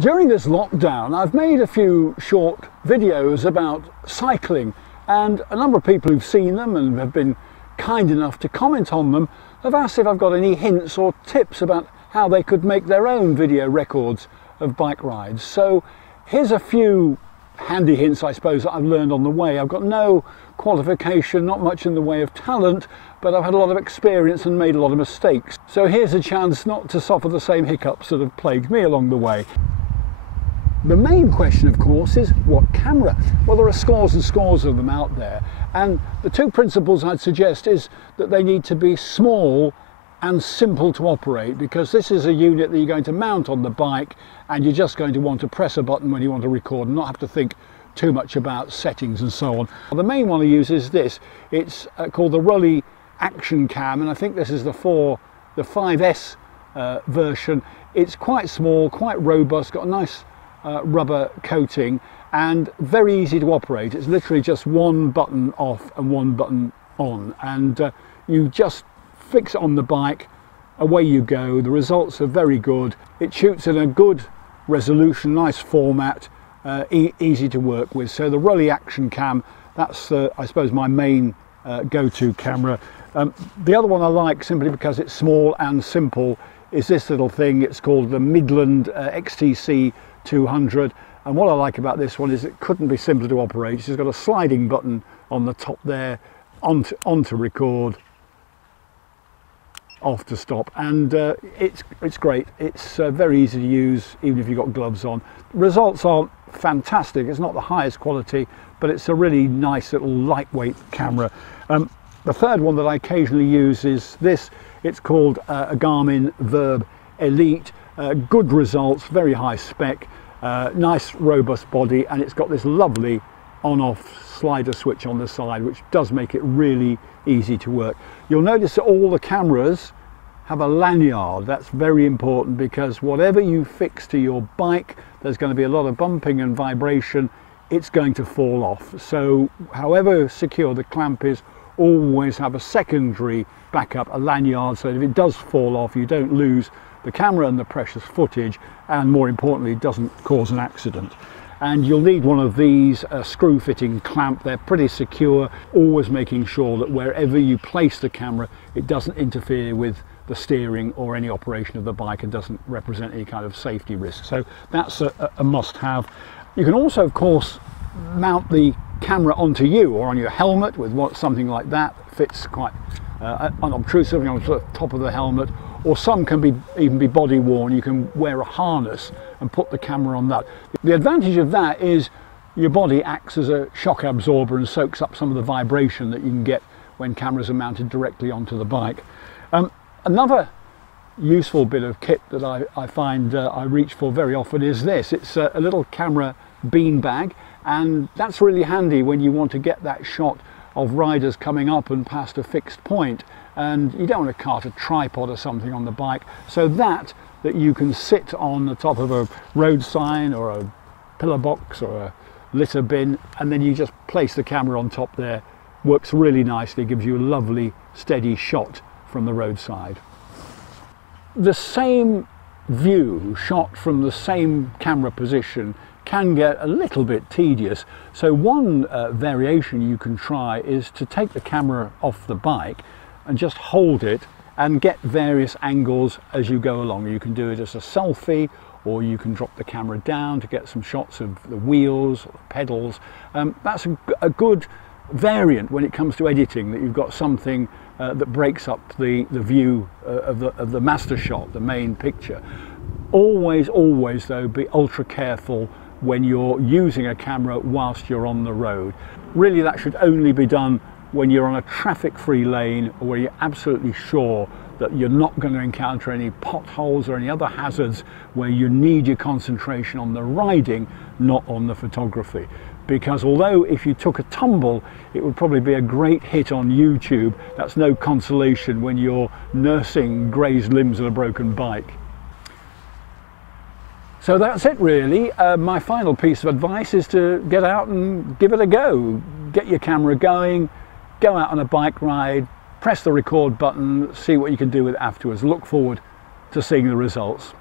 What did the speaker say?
During this lockdown, I've made a few short videos about cycling, and a number of people who've seen them and have been kind enough to comment on them have asked if I've got any hints or tips about how they could make their own video records of bike rides. So here's a few handy hints, I suppose, that I've learned on the way. I've got no qualification, not much in the way of talent, but I've had a lot of experience and made a lot of mistakes. So here's a chance not to suffer the same hiccups that have plagued me along the way. The main question, of course, is what camera? Well, there are scores and scores of them out there, and the two principles I'd suggest is that they need to be small and simple to operate, because this is a unit that you're going to mount on the bike and you're just going to want to press a button when you want to record and not have to think too much about settings and so on. The main one I use is this. It's called the Velo Action Cam, and I think this is the 5S version. It's quite small, quite robust, got a nice rubber coating and very easy to operate. It's literally just one button off and one button on, and you just fix it on the bike, away you go. The results are very good. It shoots in a good resolution, nice format, easy to work with. So the Velo Action Cam, that's I suppose my main go-to camera. The other one I like, simply because it's small and simple, is this little thing. It's called the Midland XTC 200, and what I like about this one is it couldn't be simpler to operate. It's got a sliding button on the top there, on to record, off to stop, and it's great. It's very easy to use even if you've got gloves on. Results aren't fantastic, it's not the highest quality, but it's a really nice little lightweight camera. The third one that I occasionally use is this. It's called a Garmin Verb Elite. Good results, very high spec, nice robust body, and it's got this lovely on-off slider switch on the side, which does make it really easy to work. You'll notice that all the cameras have a lanyard. That's very important, because whatever you fix to your bike, there's going to be a lot of bumping and vibration. It's going to fall off. So however secure the clamp is, always have a secondary backup, a lanyard, so that if it does fall off, you don't lose the camera and the precious footage, and more importantly, it doesn't cause an accident. And you'll need one of these, a screw fitting clamp. They're pretty secure, always making sure that wherever you place the camera, it doesn't interfere with the steering or any operation of the bike and doesn't represent any kind of safety risk. So that's a must-have. You can also, of course, mount the camera onto you or on your helmet with something like that. Fits quite unobtrusively on the top of the helmet, or some can even be body worn. You can wear a harness and put the camera on that. The advantage of that is your body acts as a shock absorber and soaks up some of the vibration that you can get when cameras are mounted directly onto the bike. Another useful bit of kit that I find I reach for very often is this. It's a little camera bean bag, and that's really handy when you want to get that shot of riders coming up and past a fixed point, and you don't want to cart a tripod or something on the bike. So that you can sit on the top of a road sign or a pillar box or a litter bin, and then you just place the camera on top there. Works really nicely, gives you a lovely steady shot from the roadside. The same view shot from the same camera position can get a little bit tedious. So one variation you can try is to take the camera off the bike and just hold it and get various angles as you go along. You can do it as a selfie, or you can drop the camera down to get some shots of the wheels or the pedals. That's a good variant when it comes to editing, that you've got something that breaks up the view of the master shot, the main picture. Always though, be ultra careful when you're using a camera whilst you're on the road. Really, that should only be done when you're on a traffic-free lane, or where you're absolutely sure that you're not going to encounter any potholes or any other hazards, where you need your concentration on the riding, not on the photography. Because although if you took a tumble, it would probably be a great hit on YouTube, that's no consolation when you're nursing grazed limbs and a broken bike. So that's it really. My final piece of advice is to get out and give it a go. Get your camera going, go out on a bike ride, press the record button, see what you can do with it afterwards. Look forward to seeing the results.